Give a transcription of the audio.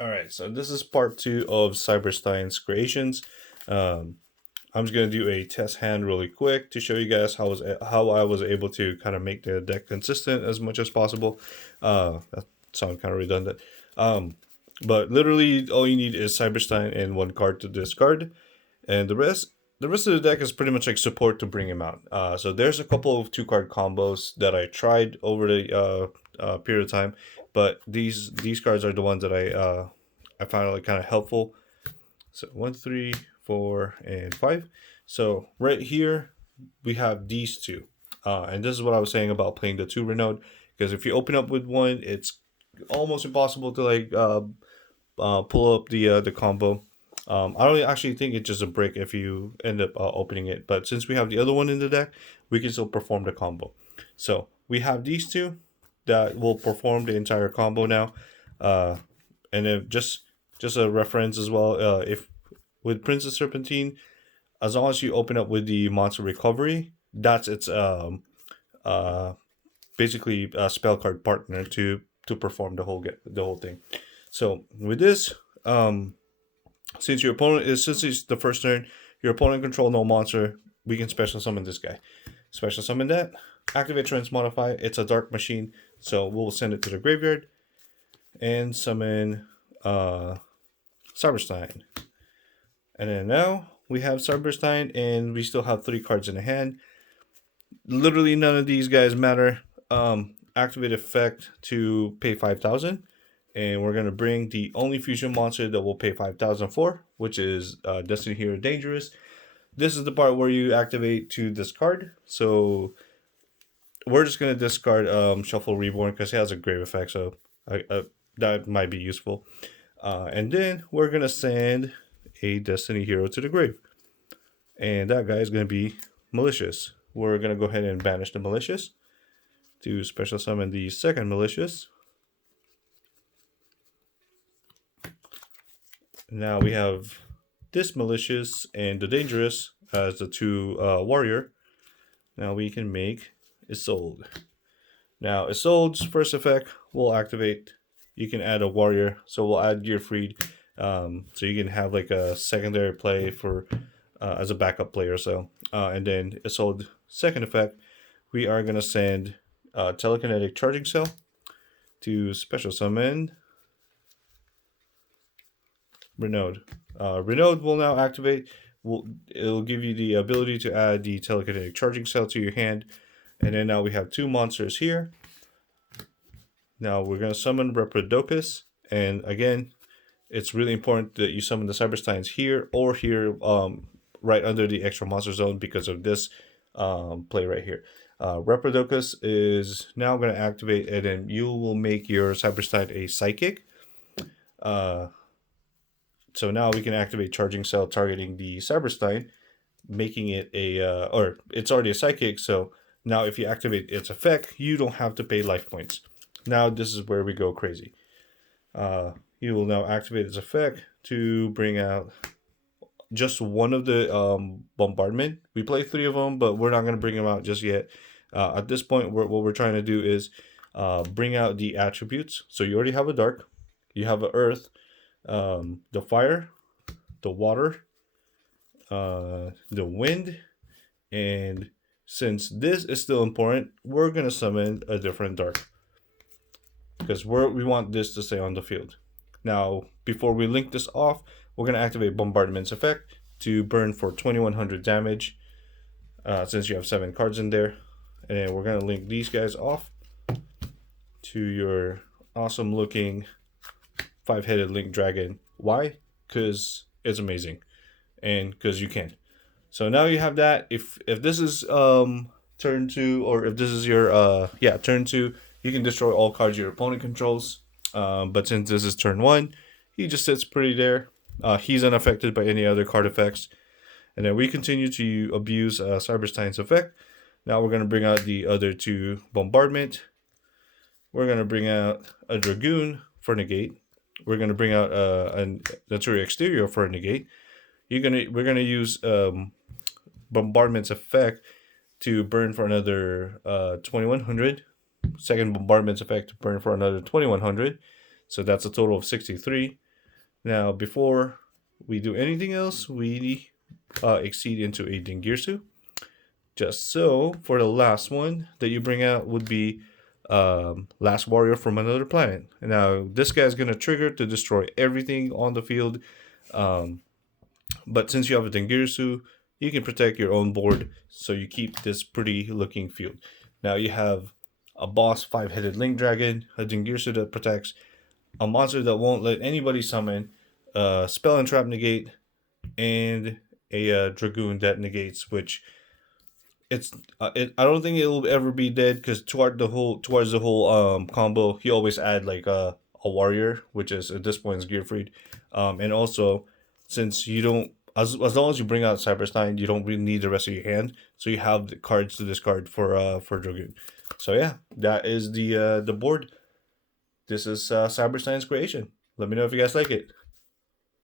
All right, so this is part two of Cyber-Stein's creations. Um, I'm just gonna do a test hand really quick to show you guys how I was able to kind of make the deck consistent as much as possible. That sounds kind of redundant. Um, but literally all you need is Cyber-Stein and one card to discard, and the rest of the deck is pretty much like support to bring him out. So there's a couple of two-card combos that I tried over the period of time, but these cards are the ones that I found like kind of helpful. So 1, 3, 4, and 5. So right here we have these two, and this is what I was saying about playing the two Renault. Because if you open up with one, it's almost impossible to like pull up the combo. I don't actually think it's just a brick if you end up opening it. But since we have the other one in the deck, we can still perform the combo. So we have these two that will perform the entire combo now. Uh, and then just a reference as well. If with Princess Serpentine, as long as you open up with the monster recovery, that's its uh basically a spell card partner to perform the whole thing. So with this, um, since it's the first turn, your opponent control no monster. We can special summon this guy. Special summon that. Activate Transmodify. It's a dark machine, so we'll send it to the graveyard and summon Cyber-Stein. And then now we have Cyber-Stein, and we still have 3 cards in the hand. Literally none of these guys matter. Activate effect to pay 5,000, and we're gonna bring the only fusion monster that will pay 5,000 for, which is Destiny Hero Dangerous. This is the part where you activate to discard. So we're just gonna discard Shuffle Reborn because it has a grave effect, so that might be useful. And then we're gonna send a Destiny Hero to the grave, and that guy is gonna be Malicious. We're gonna go ahead and banish the Malicious to special summon the second Malicious. Now we have this Malicious and the Dangerous as the two warrior. Now we can make Isolde. Now Isolde's first effect will activate. You can add a warrior, so we'll add Gearfried, so you can have like a secondary play for as a backup player. So and then Isolde second effect, we are gonna send Telekinetic Charging Cell to special summon Renaud. Renaud will now activate. It'll give you the ability to add the Telekinetic Charging Cell to your hand. And then now we have 2 monsters here. Now we're going to summon Reprodocus. And again, it's really important that you summon the Cyber-Steins here or here, right under the extra monster zone because of this play right here. Reprodocus is now going to activate, and then you will make your Cyber-Stein a Psychic. So now we can activate Charging Cell targeting the Cyber-Stein, making it or it's already a Psychic, so now if you activate its effect, you don't have to pay life points. Now this is where we go crazy. You will now activate its effect to bring out just one of the bombardment. We play 3 of them, but we're not going to bring them out just yet. At this point, what we're trying to do is bring out the attributes. So you already have a dark, you have a earth, the fire, the water, the wind, and since this is still important, we're gonna summon a different dark because we want this to stay on the field. Now, before we link this off, we're gonna activate Bombardment's effect to burn for 2,100 damage. Since you have 7 cards in there, and we're gonna link these guys off to your awesome looking 5-headed Link Dragon. Why? Because it's amazing, and because you can. So now you have that. If this is turn 2, or if this is your turn 2, you can destroy all cards your opponent controls. But since this is turn 1, he just sits pretty there. He's unaffected by any other card effects. And then we continue to abuse Cyber-Stein's effect. Now we're gonna bring out the other 2 bombardment. We're gonna bring out a Dragoon for negate. We're gonna bring out a Natural Exterior for a negate. We're gonna use Bombardment's effect to burn for another 2,100. Second Bombardment's effect to burn for another 2,100. So that's a total of 63. Now, before we do anything else, we exceed into a Dingirsu. Just so, for the last one that you bring out would be Last Warrior from Another Planet. Now, this guy's going to trigger to destroy everything on the field. But since you have a Dingirsu, you can protect your own board, so you keep this pretty looking field. Now you have a boss 5-headed Link Dragon, a Dingirsu that protects, a monster that won't let anybody summon, spell and trap negate, and a Dragoon that negates, which I don't think it'll ever be dead, because towards the whole combo, he always add like a warrior, which is at this point is Gearfried, and also since you don't, as long as you bring out Cyber-Stein, you don't really need the rest of your hand, so you have the cards to discard for Dragoon. So yeah, that is the board. This is Cyber-Stein's creation. Let me know if you guys like it.